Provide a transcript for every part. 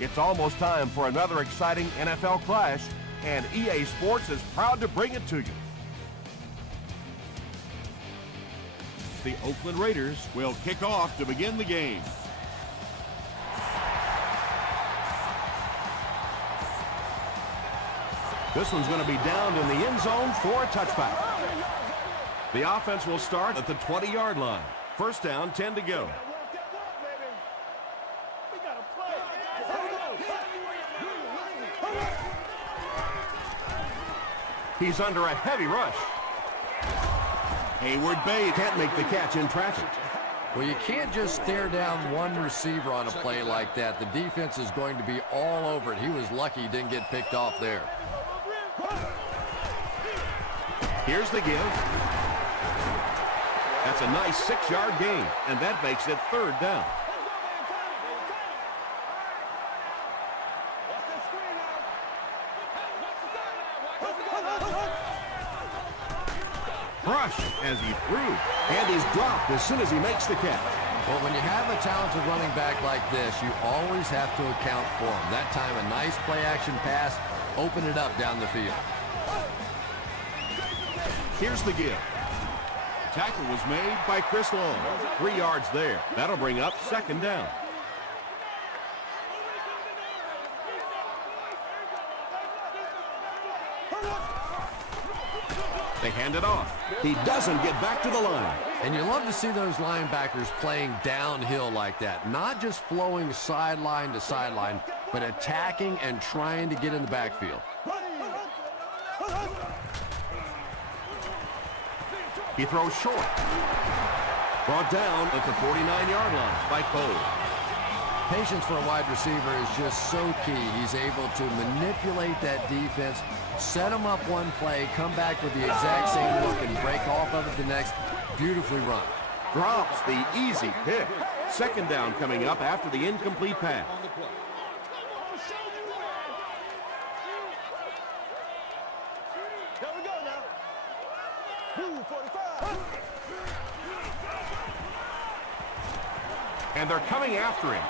It's almost time for another exciting NFL clash, and EA Sports is proud to bring it to you. The Oakland Raiders will kick off to begin the game. This one's going to be down in the end zone for a touchback. The offense will start at the 20-yard line. First down, 10 to go. He's under a heavy rush. Hayward Bay can't make the catch in traffic. Well, you can't just stare down one receiver on a play like that. The defense is going to be all over it. He was lucky he didn't get picked off there. Here's the give. That's a nice 6-yard gain, and that makes it third down. Rush as he threw, and he's dropped as soon as he makes the catch. Well, when you have a talented running back like this, you always have to account for him. That time, a nice play-action pass, open it up down the field. Here's the give. Tackle was made by Chris Long. 3 yards there. That'll bring up second down. They hand it off. He doesn't get back to the line. And you love to see those linebackers playing downhill like that. Not just flowing sideline to sideline, but attacking and trying to get in the backfield. He throws short. Brought down at the 49-yard line by Cole. Patience for a wide receiver is just so key. He's able to manipulate that defense, set them up one play, come back with the exact same look, and break off of it the next. Beautifully run. Drops the easy pick. Second down coming up after the incomplete pass. And they're coming after him.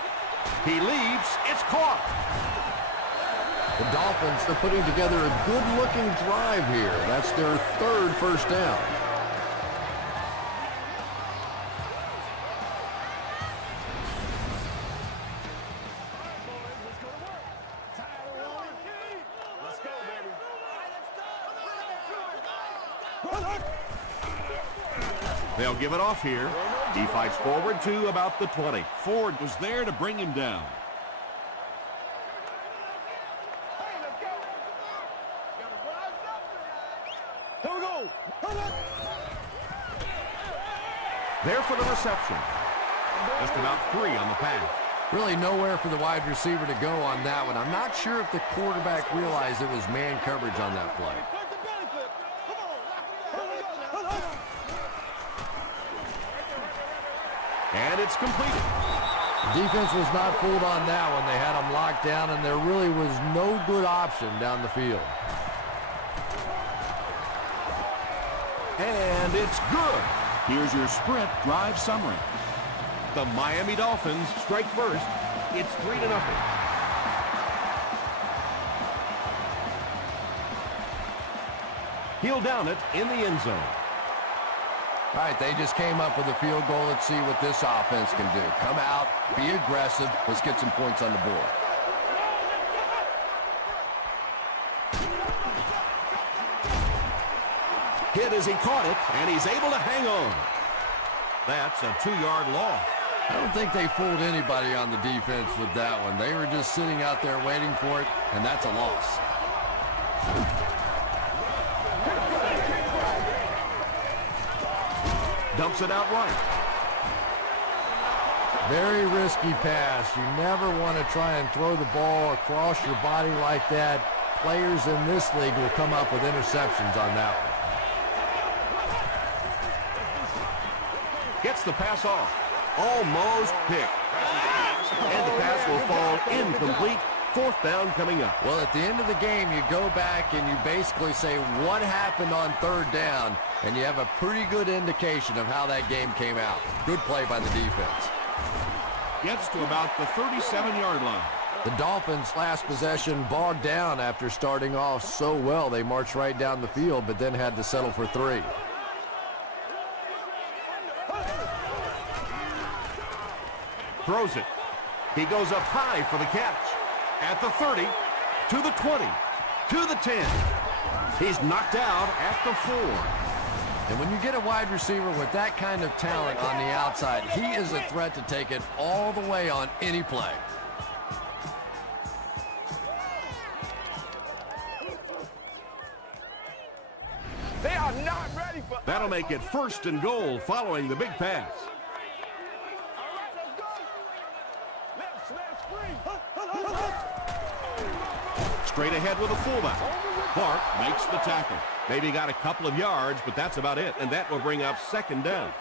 He leaves. It's caught. The Dolphins are putting together a good-looking drive here. That's their third first down. They'll give it off here. He fights forward to about the 20. Ford was there to bring him down. Here we go. There for the reception. Just about 3 on the pass. Really nowhere for the wide receiver to go on that one. I'm not sure if the quarterback realized it was man coverage on that play. And it's completed. Defense was not fooled on that one. They had them locked down, and there really was no good option down the field. And it's good. Here's your sprint drive summary. The Miami Dolphins strike first. It's 3-0. He'll down it in the end zone. All right, they just came up with a field goal. Let's see what this offense can do. Come out, be aggressive. Let's get some points on the board. Hit as he caught it, and he's able to hang on. That's a 2-yard loss. I don't think they fooled anybody on the defense with that one. They were just sitting out there waiting for it, and that's a loss. Dumps it out right. Very risky pass. You never want to try and throw the ball across your body like that. Players in this league will come up with interceptions on that one. Gets the pass off. Almost picked. And the pass will fall incomplete. Fourth down coming up. Well, at the end of the game, you go back and you basically say what happened on third down, and you have a pretty good indication of how that game came out. Good play by the defense. Gets to about the 37-yard line. The Dolphins' last possession bogged down after starting off so well. They marched right down the field, but then had to settle for 3. Throws it. He goes up high for the catch. At the 30, to the 20, to the 10. He's knocked out at the 4. And when you get a wide receiver with that kind of talent on the outside, he is a threat to take it all the way on any play. They are not ready for... That'll make it 1st and goal following the big pass. Straight ahead with a fullback. Clark makes the tackle. Maybe got a couple of yards, but that's about it, and that will bring up 2nd down.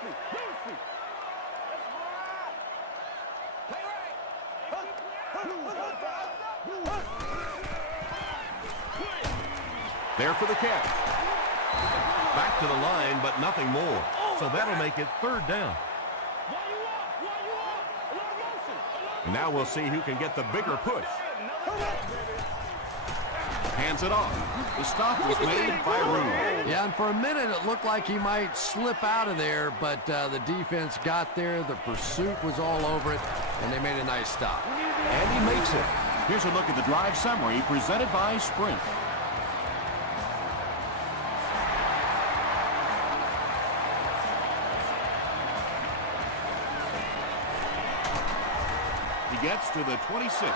There for the catch. Back to the line, but nothing more. So that'll make it 3rd down. Now we'll see who can get the bigger push. Hands it off. The stop was made by Rooney. Yeah, and for a minute it looked like he might slip out of there, but the defense got there. The pursuit was all over it, and they made a nice stop. And he makes it. Here's a look at the drive summary presented by Sprint. He gets to the 26.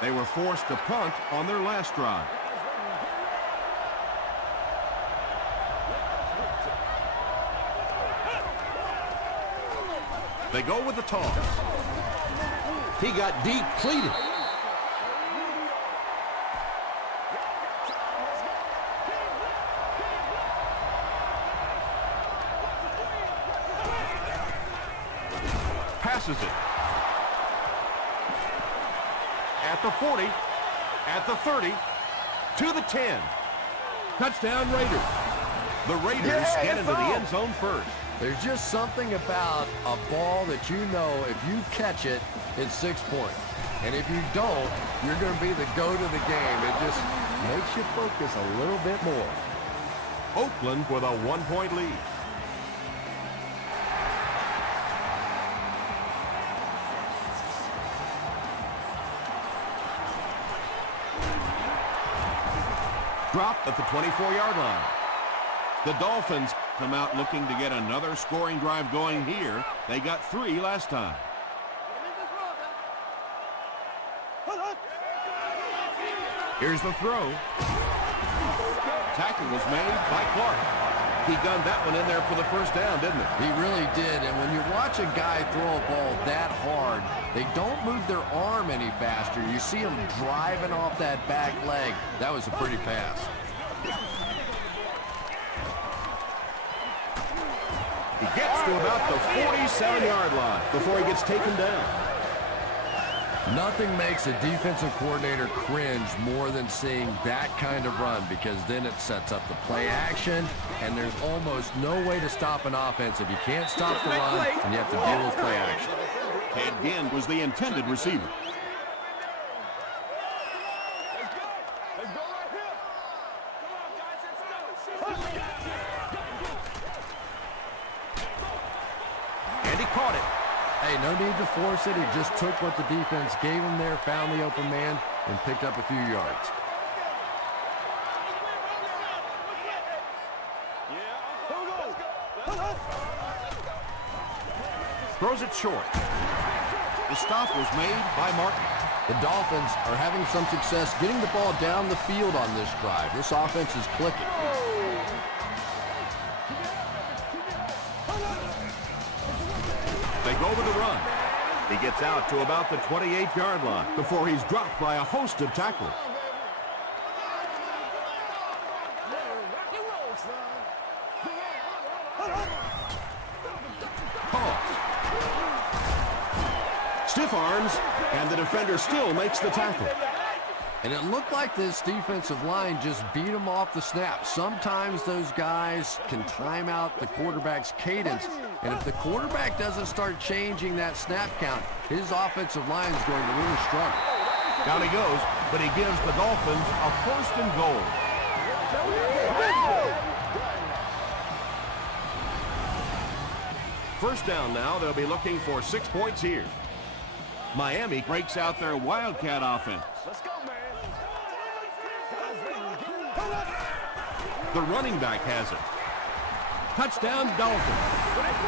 They were forced to punt on their last drive. They go with the toss. He got depleted. Passes it. At the 40, at the 30, to the 10. Touchdown Raiders. The Raiders get into the end zone first. There's just something about a ball that you know if you catch it, it's 6 points. And if you don't, you're going to be the GOAT of the game. It just makes you focus a little bit more. Oakland with a 1-point lead. Dropped at the 24-yard line. The Dolphins come out looking to get another scoring drive going here. They got 3 last time. Here's the throw. Tackle was made by Clark. He gunned that one in there for the first down, didn't he? He really did, and when you watch a guy throw a ball that hard, they don't move their arm any faster. You see him driving off that back leg. That was a pretty pass. He gets to about the 47-yard line before he gets taken down. Nothing makes a defensive coordinator cringe more than seeing that kind of run, because then it sets up the play action, and there's almost no way to stop an offense if you can't stop the run and you have to deal with play action. Ted Ginn was the intended receiver. And he caught it. Hey, no need to force it. He just took what the defense gave him there, found the open man, and picked up a few yards. Throws it short. The stop was made by Martin. The Dolphins are having some success getting the ball down the field on this drive. This offense is clicking. They go with the run. He gets out to about the 28-yard line before he's dropped by a host of tacklers. Stiff arms, and the defender still makes the tackle. And it looked like this defensive line just beat him off the snap. Sometimes those guys can time out the quarterback's cadence, and if the quarterback doesn't start changing that snap count, his offensive line is going to really struggle. Down he goes, but he gives the Dolphins a 1st and goal. First down now. They'll be looking for 6 points here. Miami breaks out their Wildcat offense. Let's go, man. The running back has it. Touchdown, Dolphins.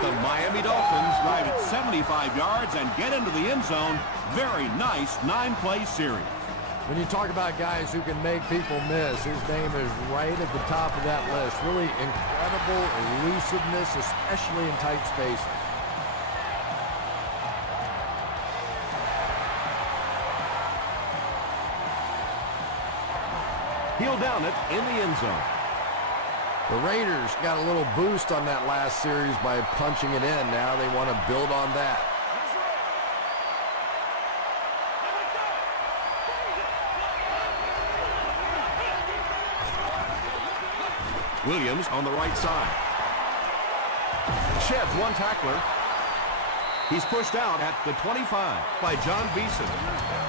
The Miami Dolphins drive it 75 yards and get into the end zone. Very nice 9-play series. When you talk about guys who can make people miss, his name is right at the top of that list. Really incredible elusiveness, especially in tight space. He'll down it in the end zone. The Raiders got a little boost on that last series by punching it in. Now they want to build on that. Williams on the right side. Sheds one tackler. He's pushed out at the 25 by John Beeson.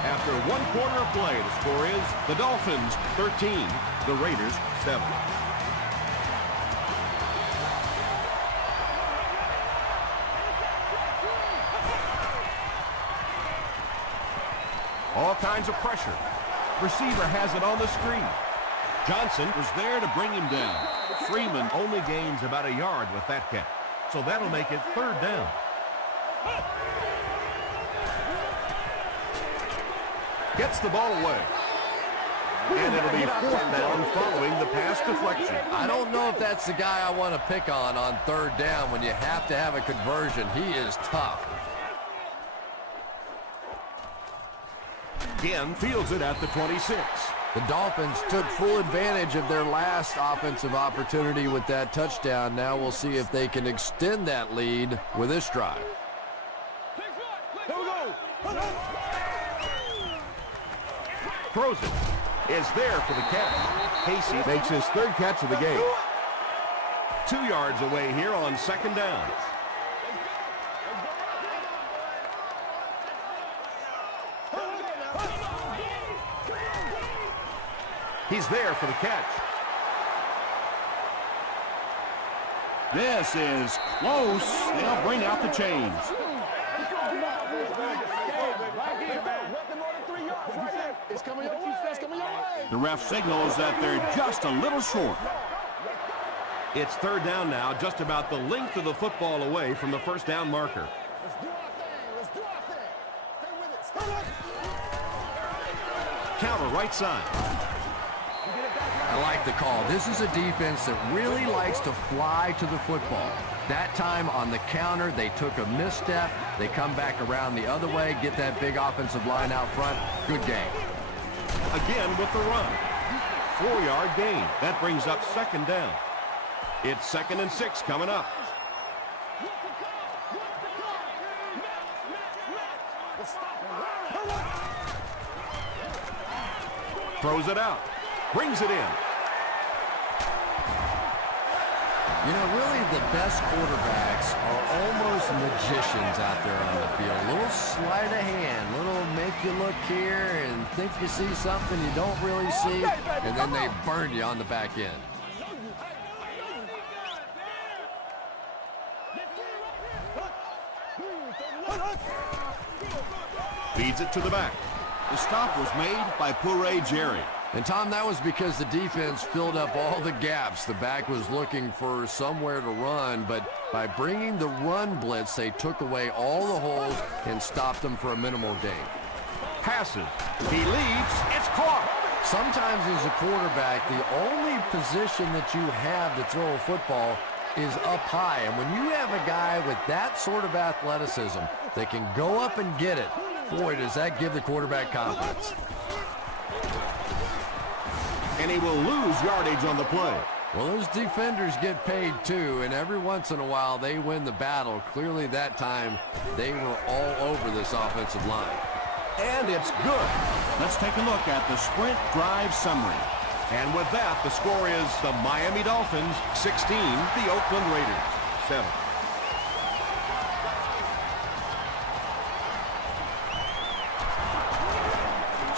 After 1 quarter of play, the score is the Dolphins 13, the Raiders 7. All kinds of pressure. Receiver has it on the screen. Johnson was there to bring him down. Freeman only gains about a yard with that catch, so that'll make it 3rd down. Gets the ball away. And it'll be 4th down following the pass deflection. I don't know if that's the guy I want to pick on 3rd down when you have to have a conversion. He is tough. Again, fields it at the 26. The Dolphins took full advantage of their last offensive opportunity with that touchdown. Now we'll see if they can extend that lead with this drive. Here we go. Throws it. Is there for the catch. Casey makes his 3rd catch of the game. 2 yards away here on 2nd down. He's there for the catch. This is close. They'll bring out the chains. The ref signals that they're just a little short. It's 3rd down now, just about the length of the football away from the 1st down marker. Counter right side. I like the call. This is a defense that really likes to fly to the football. That time on the counter, they took a misstep. They come back around the other way, get that big offensive line out front. Good game. Again with the run. 4-yard gain. That brings up 2nd down. It's 2nd and 6 coming up. Throws it out. Brings it in. You know, really the best quarterbacks are almost magicians out there on the field. A little sleight of hand, little make you look here and think you see something you don't really see, and then they burn you on the back end. Feeds it to the back. The stop was made by Puree Jerry. And, Tom, that was because the defense filled up all the gaps. The back was looking for somewhere to run, but by bringing the run blitz, they took away all the holes and stopped them for a minimal gain. Passes. He leads. It's caught. Sometimes as a quarterback, the only position that you have to throw a football is up high. And when you have a guy with that sort of athleticism that can go up and get it, boy, does that give the quarterback confidence. And he will lose yardage on the play. Well, those defenders get paid too, and every once in a while they win the battle. Clearly that time they were all over this offensive line. And it's good. Let's take a look at the sprint drive summary. And with that, the score is the Miami Dolphins 16, the Oakland Raiders 7.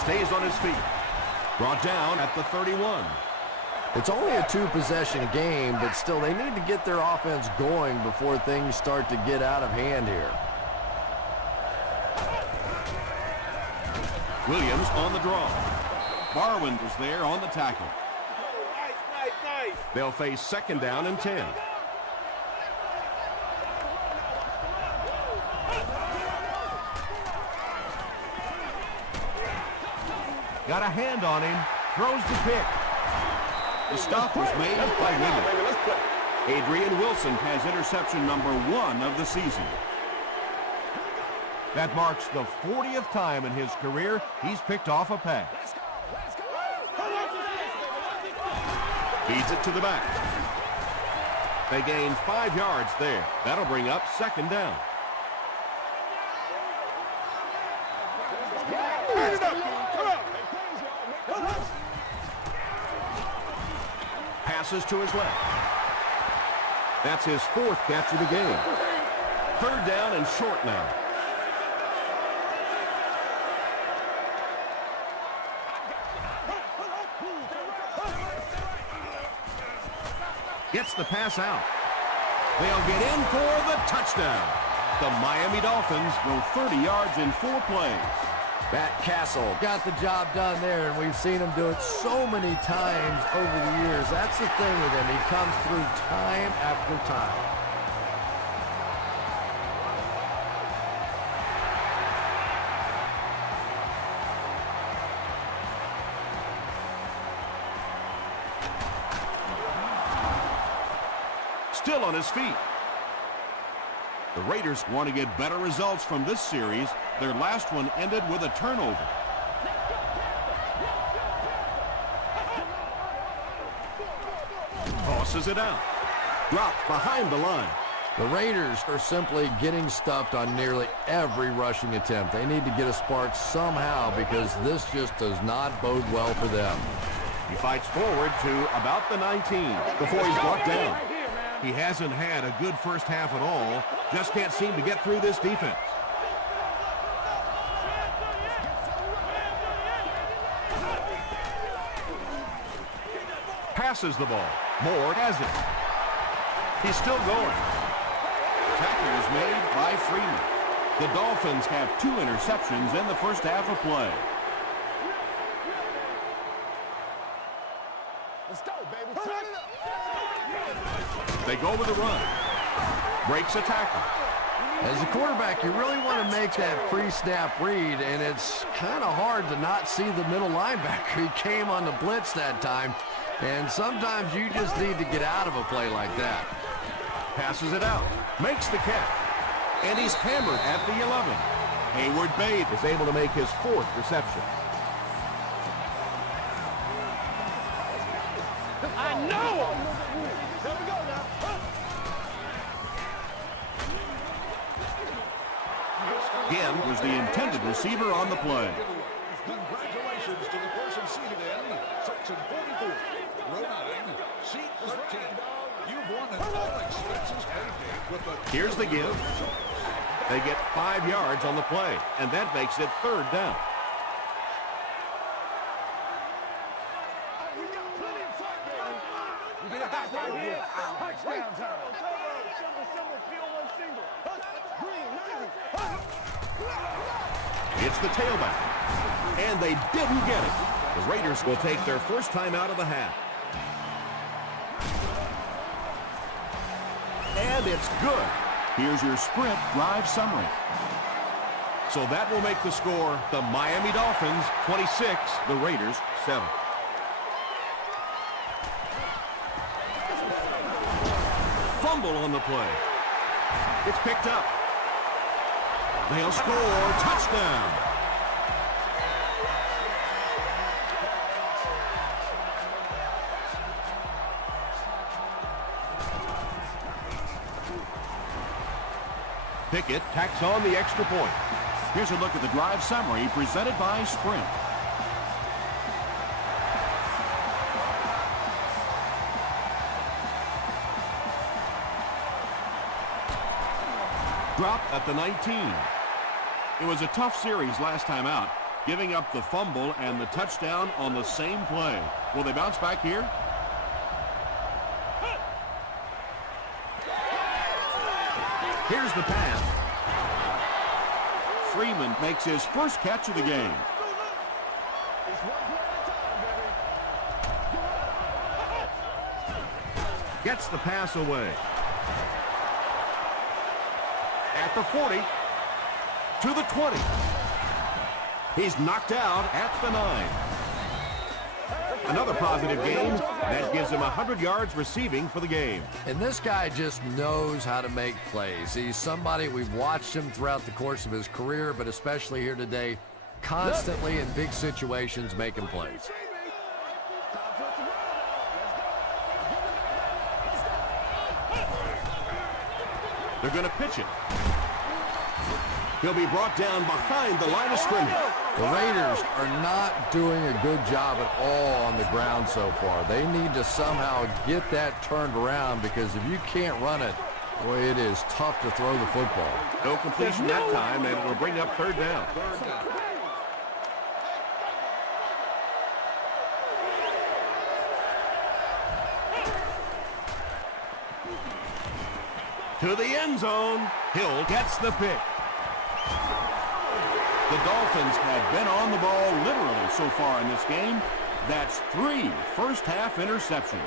stays on his feet. Brought down at the 31. It's only a two-possession game, but still they need to get their offense going before things start to get out of hand here. Williams on the draw. Barwin was there on the tackle. Nice. They'll face second down and 10. Got a hand on him. Throws the pick. The stop was made by Williams. Adrian Wilson has interception number 1 of the season. That marks the 40th time in his career he's picked off a pass. Feeds it to the back. They gain 5 yards there. That'll bring up second down. Passes to his left. That's his 4th catch of the game. Third down and short now. Gets the pass out. They'll get in for the touchdown. The Miami Dolphins go 30 yards in 4 plays. Matt Castle got the job done there, and we've seen him do it so many times over the years. That's the thing with him. He comes through time after time. Still on his feet. The Raiders want to get better results from this series. Their last one ended with a turnover. Tosses it out. Dropped behind the line. The Raiders are simply getting stuffed on nearly every rushing attempt. They need to get a spark somehow because this just does not bode well for them. He fights forward to about the 19 before he's brought down. He hasn't had a good first half at all. Just can't seem to get through this defense. Passes the ball. Moore has it. He's still going. Tackle is made by Freeman. The Dolphins have 2 interceptions in the first half of play. Let's go, baby. Turn it up. They go with a run. Breaks a tackle. As a quarterback, you really want to make that pre-snap read, and it's kind of hard to not see the middle linebacker. He came on the blitz that time, and sometimes you just need to get out of a play like that. Passes it out. Makes the catch. And he's hammered at the 11. Hayward Bade is able to make his 4th reception. I know him. Here we go now. Again was the intended receiver on the play. Congratulations to the person seated in section 44, row 9, seat 13. You've won an all-expenses paid day with the... Here's the give. They get 5 yards on the play, and that makes it third down. We got plenty of fight, baby. We get a hot right here. Touchdown time. Symbol, peel one single. Green, 90. It's the tailback, and they didn't get it. The Raiders will take their first time out of the half. And it's good. Here's your sprint drive summary. So that will make the score the Miami Dolphins 26, the Raiders 7. Fumble on the play. It's picked up. They'll score. Touchdown. Pickett tacks on the extra point. Here's a look at the drive summary presented by Sprint. Dropped at the 19. It was a tough series last time out, giving up the fumble and the touchdown on the same play. Will they bounce back here? Here's the pass. Freeman makes his first catch of the game. Gets the pass away. At the 40. To the 20. He's knocked out at the 9. Another positive game. That gives him 100 yards receiving for the game. And this guy just knows how to make plays. He's somebody, we've watched him throughout the course of his career, but especially here today, constantly in big situations making plays. They're going to pitch it. He'll be brought down behind the line of scrimmage. The Raiders are not doing a good job at all on the ground so far. They need to somehow get that turned around, because if you can't run it, boy, it is tough to throw the football. No completion that time, and it will bring up third down. To the end zone. Hill gets the pick. The Dolphins have been on the ball literally so far in this game. That's 3 first-half interceptions.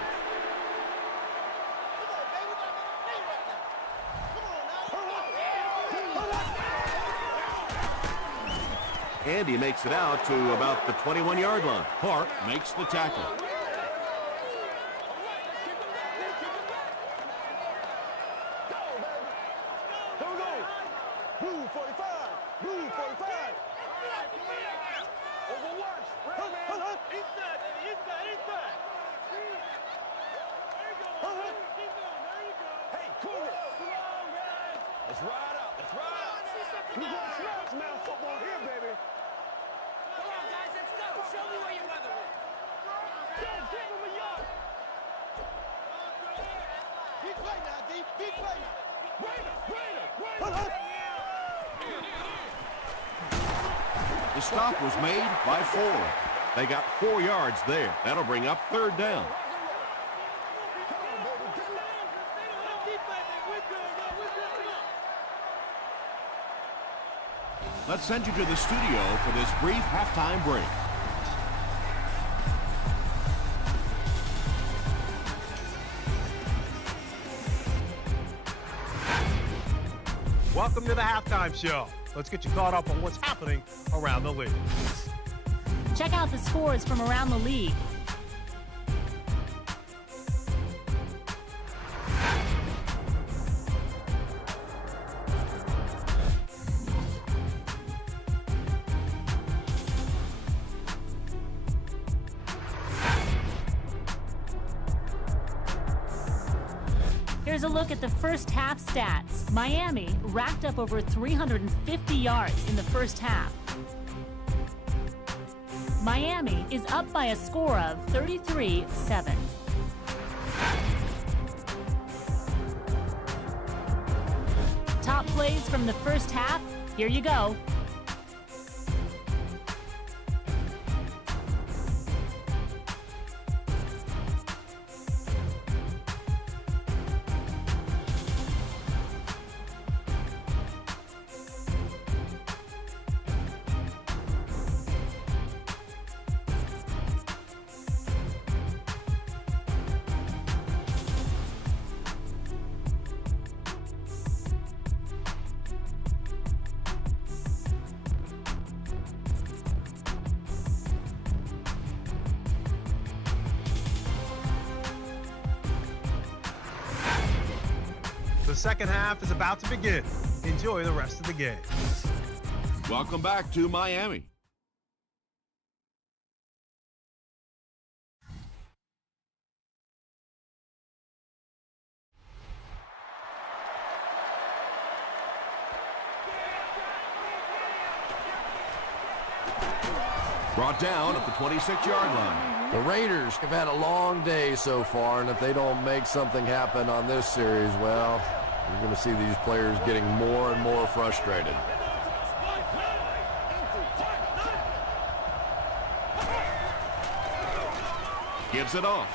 Andy makes it out to about the 21-yard line. Park makes the tackle. Let's ride up. Let's ride. We're going to smash mouth football here, baby. Come on, guys, let's go. Show me where your weather is. Give him a yard. Big play now, D. Big play now. Raider. The stop was made by 4. They got 4 yards there. That'll bring up third down. Let's send you to the studio for this brief halftime break. Welcome to the halftime show. Let's get you caught up on what's happening around the league. Check out the scores from around the league. Here's a look at the first half stats. Miami racked up over 350 yards in the first half. Miami is up by a score of 33-7. Top plays from the first half, here you go. The second half is about to begin. Enjoy the rest of the game. Welcome back to Miami. Brought down at the 26-yard line. The Raiders have had a long day so far, and if they don't make something happen on this series, well, you're going to see these players getting more and more frustrated. Gives it off.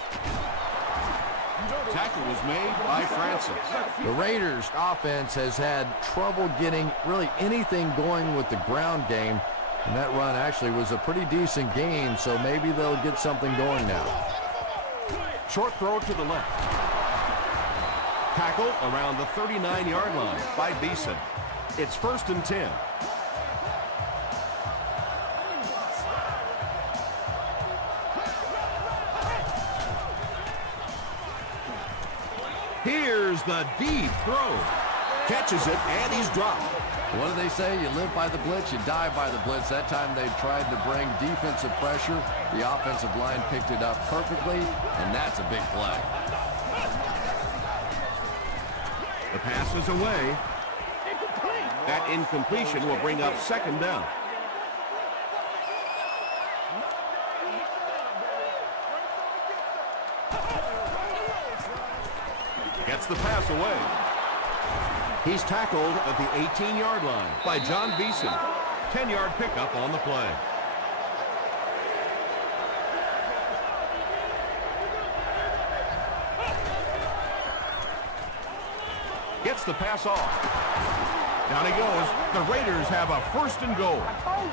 Tackle was made by Francis. The Raiders offense has had trouble getting really anything going with the ground game. And that run actually was a pretty decent gain, so maybe they'll get something going now. Short throw to the left. Tackle around the 39-yard line by Beeson. It's 1st and 10. Here's the deep throw. Catches it, and he's dropped. What do they say? You live by the blitz, you die by the blitz. That time they tried to bring defensive pressure. The offensive line picked it up perfectly, and that's a big play. The pass is away. That incompletion will bring up 2nd down. Gets the pass away. He's tackled at the 18-yard line by John Beeson. 10-yard pickup on the play. Gets the pass off. Down he goes. The Raiders have a 1st and goal.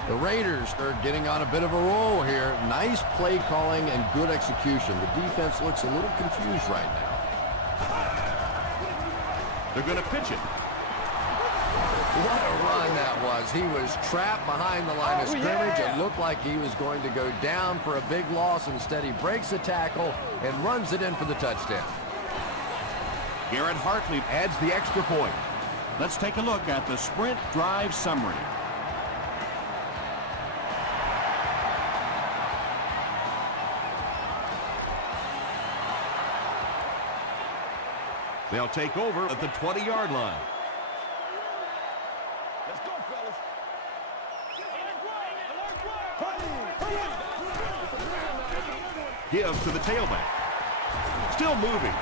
The Raiders are getting on a bit of a roll here. Nice play calling and good execution. The defense looks a little confused right now. They're going to pitch it. What a run that was. He was trapped behind the line of scrimmage. It looked like he was going to go down for a big loss. Instead, he breaks the tackle and runs it in for the touchdown. Garrett Hartley adds the extra point. Let's take a look at the sprint drive summary. They'll take over at the 20-yard line. Let's go, fellas. Give to the tailback. Still moving.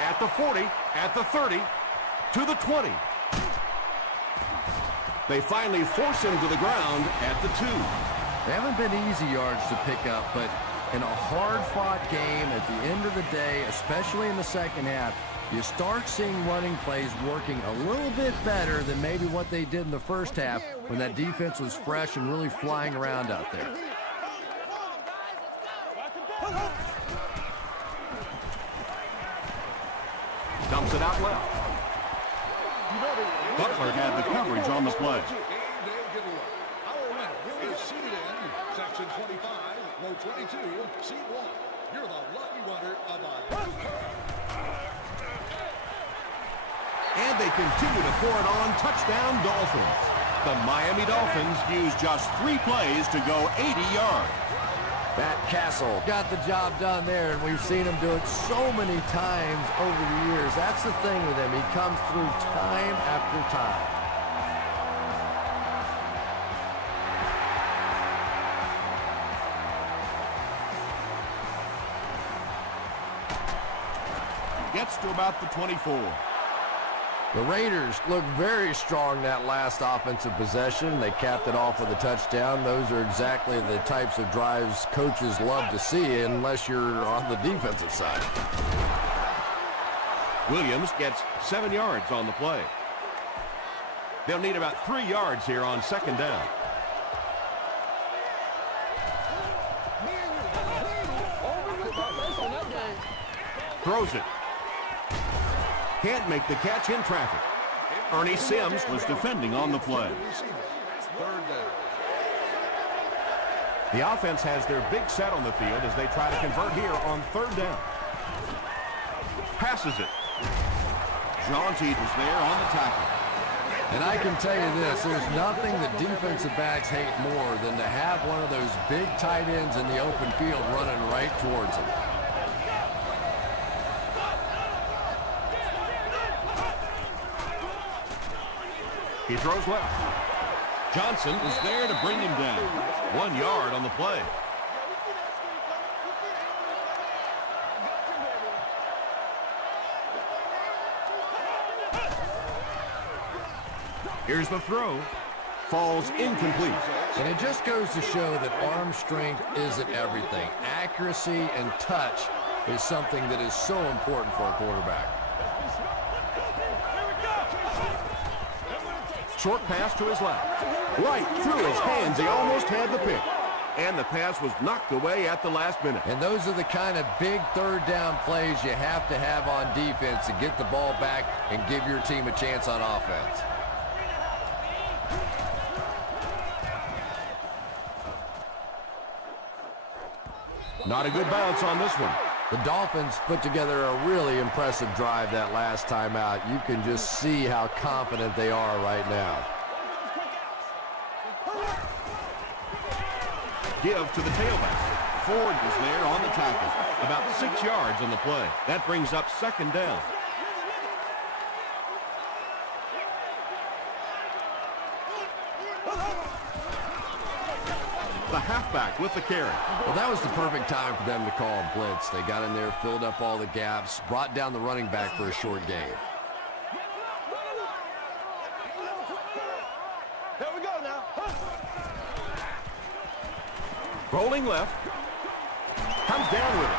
At the 40, at the 30, to the 20. They finally force him to the ground at the 2. They haven't been easy yards to pick up, but in a hard-fought game at the end of the day, especially in the second half, you start seeing running plays working a little bit better than maybe what they did in the first half when that defense was fresh and really flying around out there. Dumps it out left. Butler had the coverage on the play. Our winner is seated in section 25, row 22, seat 1. You're the lucky winner of a... And they continue to pour it on. Touchdown, Dolphins. The Miami Dolphins used just 3 plays to go 80 yards. Matt Castle got the job done there, and we've seen him do it so many times over the years. That's the thing with him. He comes through time after time. Gets to about the 24. The Raiders look very strong that last offensive possession. They capped it off with a touchdown. Those are exactly the types of drives coaches love to see unless you're on the defensive side. Williams gets 7 yards on the play. They'll need about 3 yards here on 2nd down. Throws it. Can't make the catch in traffic. Ernie Sims was defending on the play. The offense has their big set on the field as they try to convert here on 3rd down. Passes it. Jaunty was there on the tackle. And I can tell you this, there's nothing that defensive backs hate more than to have one of those big tight ends in the open field running right towards them. He throws left. Johnson is there to bring him down. 1 yard on the play. Here's the throw. falls incomplete. And it just goes to show that arm strength isn't everything. Accuracy and touch is something that is so important for a quarterback. Short pass to his left. Right through his hands. He almost had the pick. And the pass was knocked away at the last minute. And those are the kind of big third down plays you have to have on defense to get the ball back and give your team a chance on offense. Not a good bounce on this one. The Dolphins put together a really impressive drive that last time out. You can just see how confident they are right now. Give to the tailback. Ford is there on the tackle. About 6 yards on the play. That brings up second down. The halfback with the carry. Well, that was the perfect time for them to call a blitz. They got in there, filled up all the gaps, brought down the running back for a short gain. Here we go now. Rolling left. Comes down with it.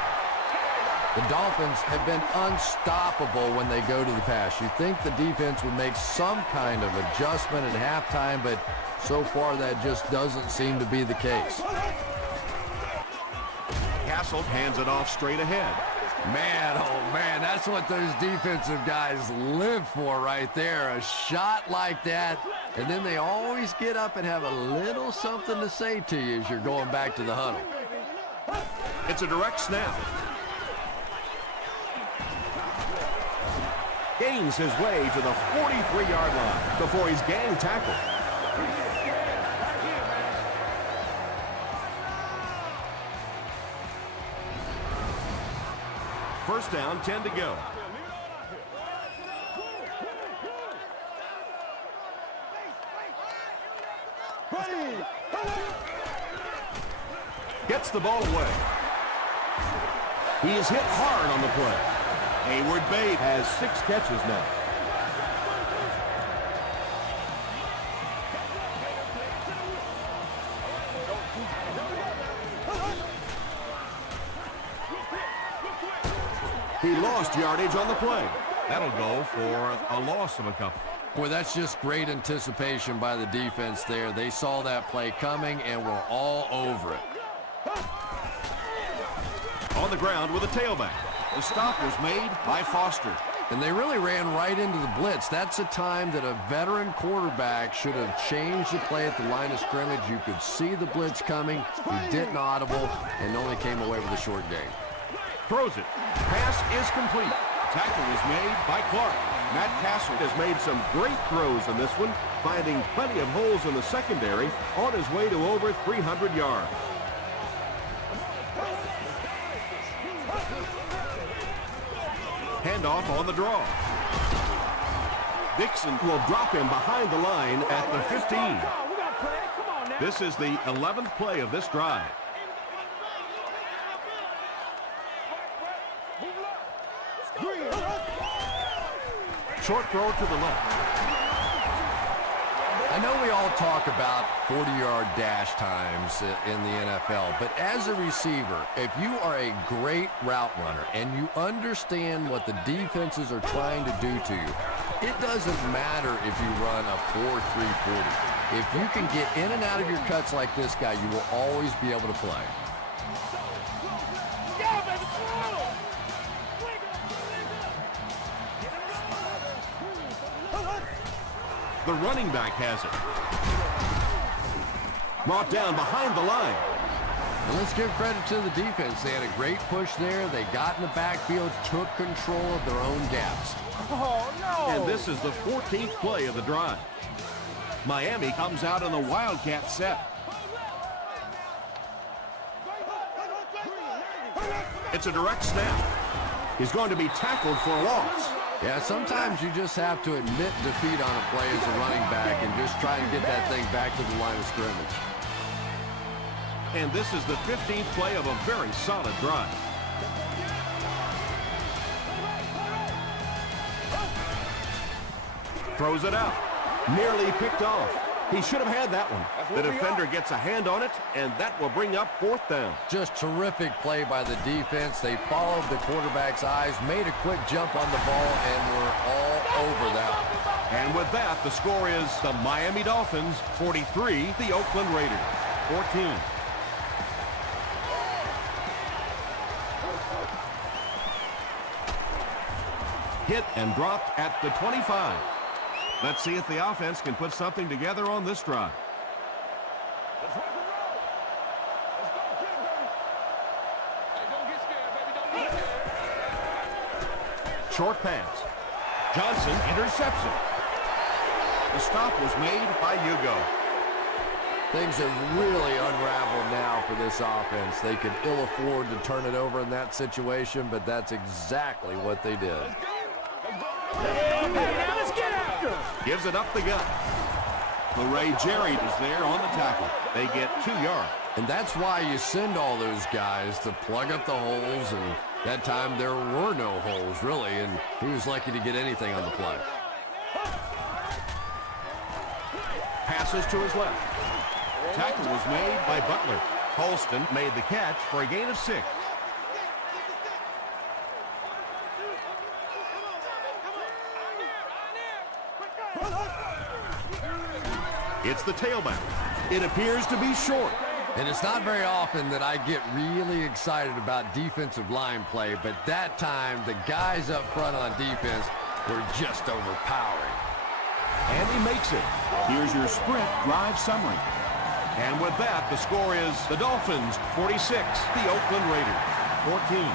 The Dolphins have been unstoppable when they go to the pass. You'd think the defense would make some kind of adjustment at halftime, but so far that just doesn't seem to be the case. Castle hands it off straight ahead. Man, oh man, that's what those defensive guys live for right there. A shot like that, and then they always get up and have a little something to say to you as you're going back to the huddle. It's a direct snap. Gains his way to the 43-yard line before he's gang tackled. First down, 10 to go. Gets the ball away. He is hit hard on the play. Hayward Bate has 6 catches now. He lost yardage on the play. That'll go for a loss of a couple. Boy, that's just great anticipation by the defense there. They saw that play coming and were all over it. On the ground with a tailback. The stop was made by Foster. And they really ran right into the blitz. That's a time that a veteran quarterback should have changed the play at the line of scrimmage. You could see the blitz coming. He didn't audible and only came away with a short gain. Throws it. Pass is complete. Tackle is made by Clark. Matt Castle has made some great throws in this one, finding plenty of holes in the secondary on his way to over 300 yards. Handoff on the draw. Dixon will drop him behind the line at the 15. This is the 11th play of this drive. Short throw to the left. I know we all talk about 40-yard dash times in the NFL, but as a receiver, if you are a great route runner and you understand what the defenses are trying to do to you, it doesn't matter if you run a 4.340. If you can get in and out of your cuts like this guy, you will always be able to play. The running back has it. Brought down behind the line. And let's give credit to the defense. They had a great push there. They got in the backfield, took control of their own gaps. Oh, no! And this is the 14th play of the drive. Miami comes out in the Wildcat set. It's a direct snap. He's going to be tackled for a loss. Yeah, sometimes you just have to admit defeat on a play as a running back and just try and get that thing back to the line of scrimmage. And this is the 15th play of a very solid drive. Throws it out. Nearly picked off. He should have had that one. The defender gets a hand on it, and that will bring up 4th down. Just terrific play by the defense. They followed the quarterback's eyes, made a quick jump on the ball, and were all over that one. And with that, the score is the Miami Dolphins 43, the Oakland Raiders 14. Hit and dropped at the 25. Let's see if the offense can put something together on this drive. Let's rock and roll. Let's go. Get it, baby. Hey, don't get scared, baby. Don't get scared. Short pass. Johnson interception. The stop was made by Hugo. Things have really unraveled now for this offense. They could ill afford to turn it over in that situation, but that's exactly what they did. Hey, now let's get after him. Gives it up the gut. LeRae Jerry is there on the tackle. They get 2 yards. And that's why you send all those guys to plug up the holes, and that time there were no holes, really, and he was lucky to get anything on the play. Passes to his left. Tackle was made by Butler. Holston made the catch for a gain of 6. It's the tailback. It appears to be short. And it's not very often that I get really excited about defensive line play, but that time the guys up front on defense were just overpowering. And he makes it. Here's your sprint drive summary. And with that, the score is the Dolphins 46, the Oakland Raiders 14.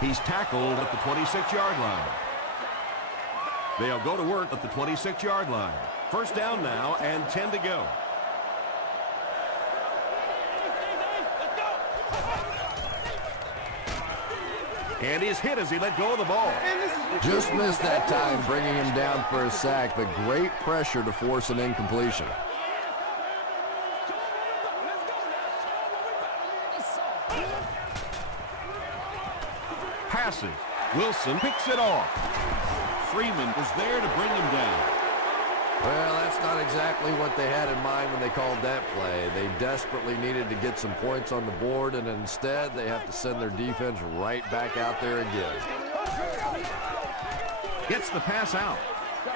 He's tackled at the 26-yard line. They'll go to work at the 26-yard line. First down now and 10 to go. And he's hit as he let go of the ball. Just missed that time, bringing him down for a sack, but great pressure to force an incompletion. Passes. Wilson picks it off. Freeman was there to bring him down. Well, that's not exactly what they had in mind when they called that play. They desperately needed to get some points on the board, and instead they have to send their defense right back out there again. Gets the pass out.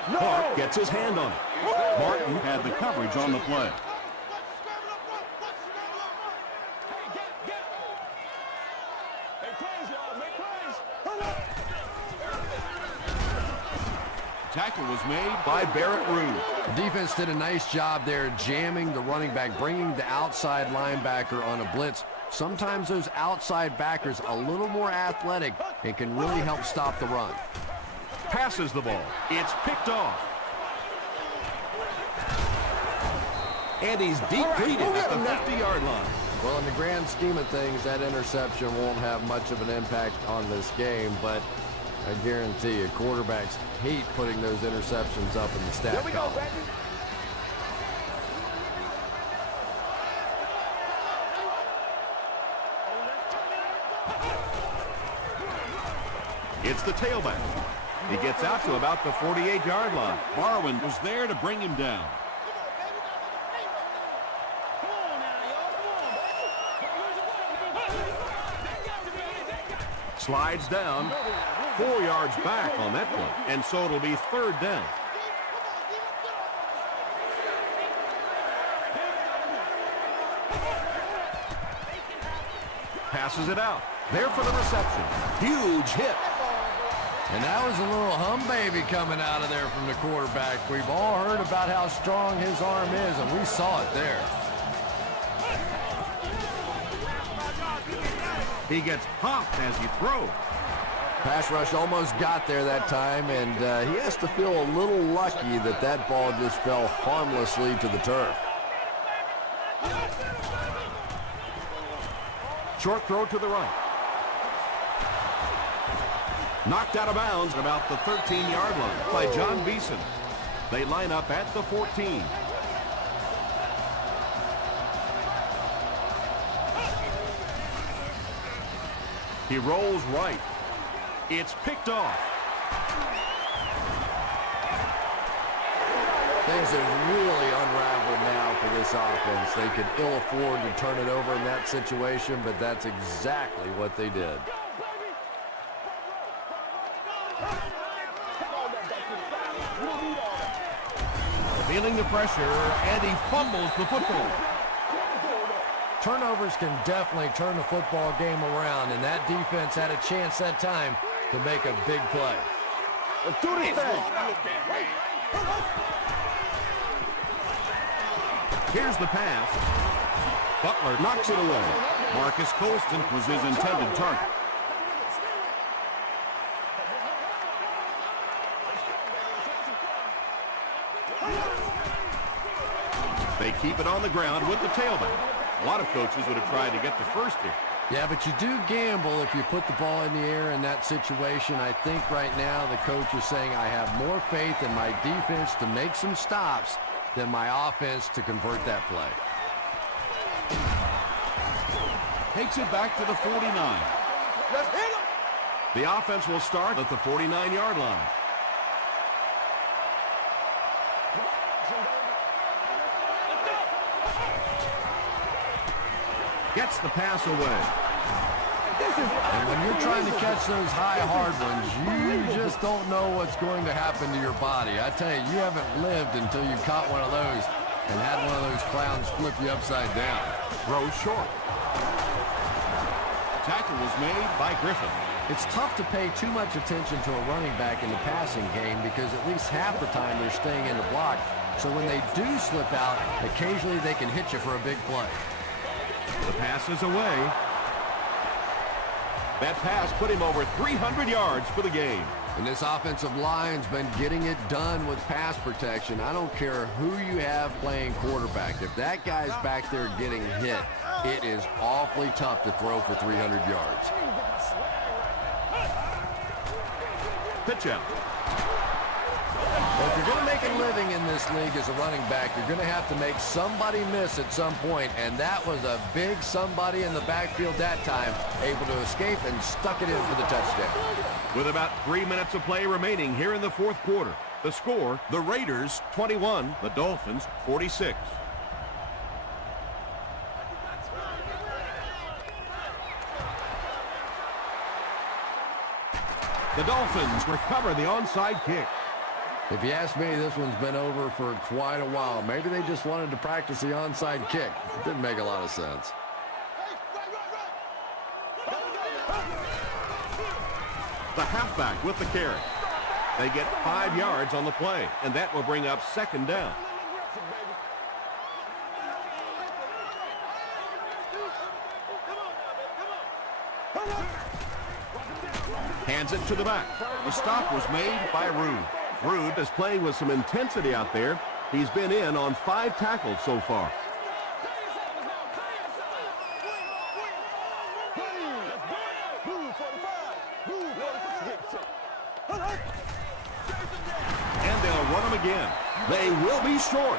Clark gets his hand on it. Martin had the coverage on the play. Tackle was made by Barrett Rude. The defense did a nice job there jamming the running back, bringing the outside linebacker on a blitz. Sometimes those outside backers a little more athletic and can really help stop the run. Passes the ball. It's picked off. And he's deep greeted at the 50-yard line. Well, in the grand scheme of things, that interception won't have much of an impact on this game, but I guarantee you, quarterbacks hate putting those interceptions up in the stat column. It's the tailback. He gets out to about the 48-yard line. Barwin was there to bring him down. Slides down. 4 yards back on that one, and so it'll be 3rd down. Passes it out. There for the reception. Huge hit. And that was a little hum baby coming out of there from the quarterback. We've all heard about how strong his arm is, and we saw it there. He gets popped as he throws. Pass rush almost got there that time, and he has to feel a little lucky that that ball just fell harmlessly to the turf. Short throw to the right. Knocked out of bounds at about the 13-yard line by John Beeson. They line up at the 14. He rolls right. It's picked off. Things have really unraveled now for this offense. They could ill afford to turn it over in that situation, but that's exactly what they did. Feeling the pressure, and he fumbles the football. Turnovers can definitely turn the football game around, and that defense had a chance that time to make a big play. Let's do this thing. Here's the pass. Butler knocks it away. Marcus Colston was his intended target. They keep it on the ground with the tailback. A lot of coaches would have tried to get the first here. Yeah, but you do gamble if you put the ball in the air in that situation. I think right now the coach is saying I have more faith in my defense to make some stops than my offense to convert that play. Takes it back to the 49. Let's hit him. The offense will start at the 49-yard line. Gets the pass away. And when you're trying to catch those high, hard ones, you just don't know what's going to happen to your body. I tell you, you haven't lived until you caught one of those and had one of those clowns flip you upside down. Throw short. Tackle was made by Griffin. It's tough to pay too much attention to a running back in the passing game because at least half the time they're staying in the block. So when they do slip out, occasionally they can hit you for a big play. The pass is away. That pass put him over 300 yards for the game. And this offensive line's been getting it done with pass protection. I don't care who you have playing quarterback. If that guy's back there getting hit, it is awfully tough to throw for 300 yards. Pitch out. Well, if you're going to make a living in this league as a running back, you're going to have to make somebody miss at some point, and that was a big somebody in the backfield that time, able to escape and stuck it in for the touchdown. With about 3 minutes of play remaining here in the fourth quarter, the score, the Raiders 21, the Dolphins 46. The Dolphins recover the onside kick. If you ask me, this one's been over for quite a while. Maybe they just wanted to practice the onside kick. It didn't make a lot of sense. The halfback with the carry. They get 5 yards on the play, and that will bring up second down. Hands it to the back. The stop was made by Rude. Rude is playing with some intensity out there. He's been in on 5 tackles so far. And they'll run them again. They will be short.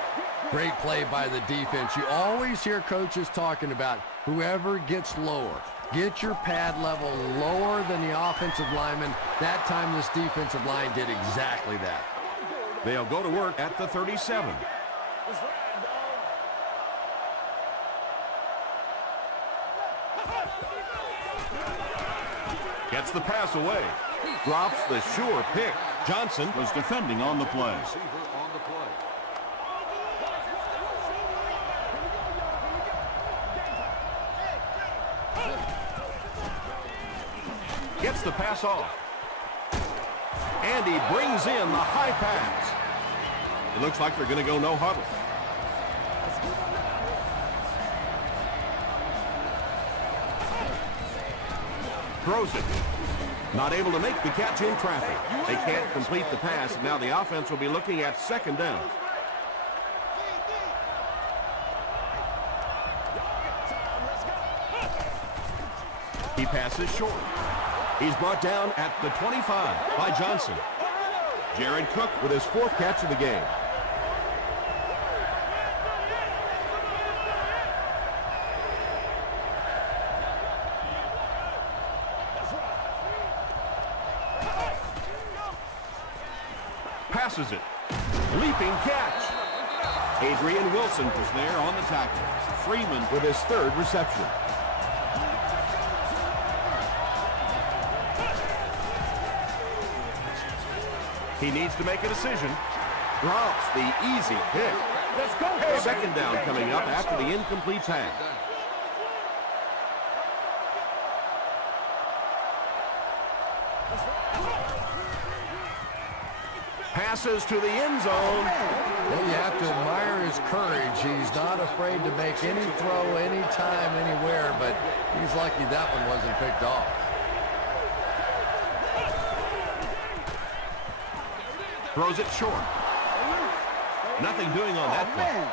Great play by the defense. You always hear coaches talking about whoever gets lower. Get your pad level lower than the offensive lineman. That time this defensive line did exactly that. They'll go to work at the 37. Gets the pass away. Drops the sure pick. Johnson was defending on the play. Gets the pass off. And he brings in the high pass. It looks like they're going to go no huddle. Throws it. Not able to make the catch in traffic. They can't complete the pass. Now the offense will be looking at second down. He passes short. He's brought down at the 25 by Johnson. Jared Cook with his 4th catch of the game. Passes it. Leaping catch. Adrian Wilson was there on the tackle. Freeman with his third reception. He needs to make a decision. Drops the easy pick. Let's go. Second down coming up after the incomplete pass. Passes to the end zone. Well, you have to admire his courage. He's not afraid to make any throw, anytime, anywhere, but he's lucky that one wasn't picked off. Throws it short. Nothing doing on that play.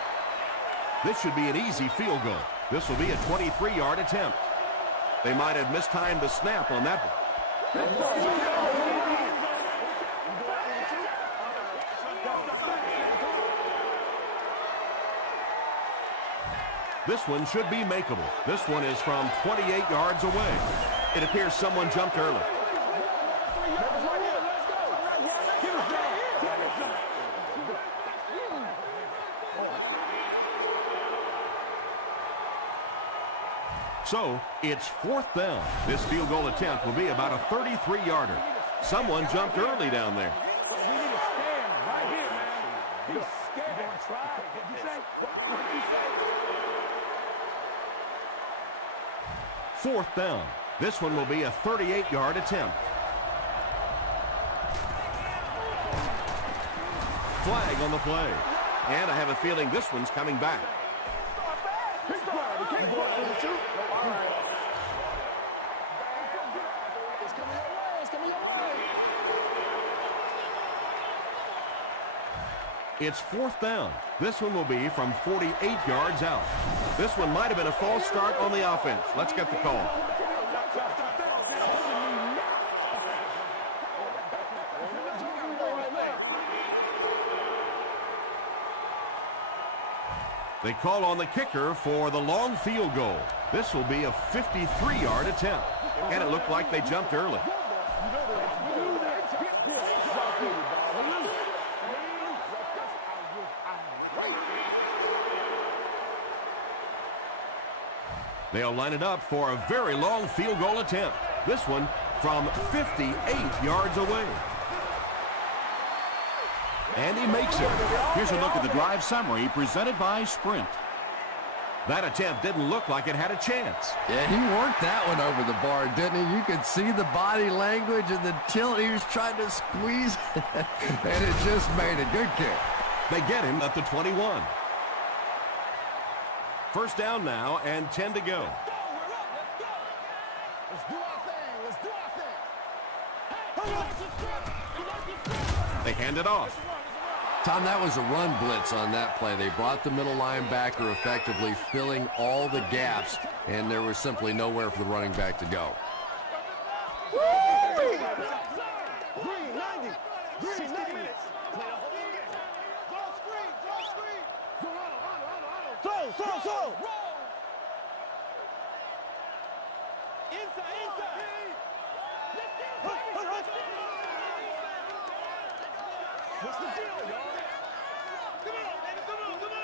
This should be an easy field goal. This will be a 23-yard attempt. They might have mistimed the snap on that one. This one should be makeable. This one is from 28 yards away. It appears someone jumped early. So, it's fourth down. This field goal attempt will be about a 33-yarder. Someone jumped early down there. We need to stand right here, man. He's scared. Try. What'd you say? What'd you say? Fourth down. This one will be a 38-yard attempt. Flag on the play. And I have a feeling this one's coming back. It's fourth down. This one will be from 48 yards out. This one might have been a false start on the offense. Let's get the call. They call on the kicker for the long field goal. This will be a 53-yard attempt. And it looked like they jumped early. They'll line it up for a very long field goal attempt. This one from 58 yards away. And he makes it. Here's a look at the drive summary presented by Sprint. That attempt didn't look like it had a chance. Yeah, he worked that one over the bar, didn't he? You could see the body language and the tilt. He was trying to squeeze, and it just made a good kick. They get him at the 21. First down now and 10 to go. Let's do our thing. Let's do our thing. They hand it off. Tom, that was a run blitz on that play. They brought the middle linebacker effectively filling all the gaps, and there was simply nowhere for the running back to go. Green, 90. Green, 90 minutes. Throw. What's the deal, y'all? Come on, baby, come on. Look.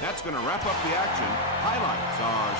That's going to wrap up the action. Highlights are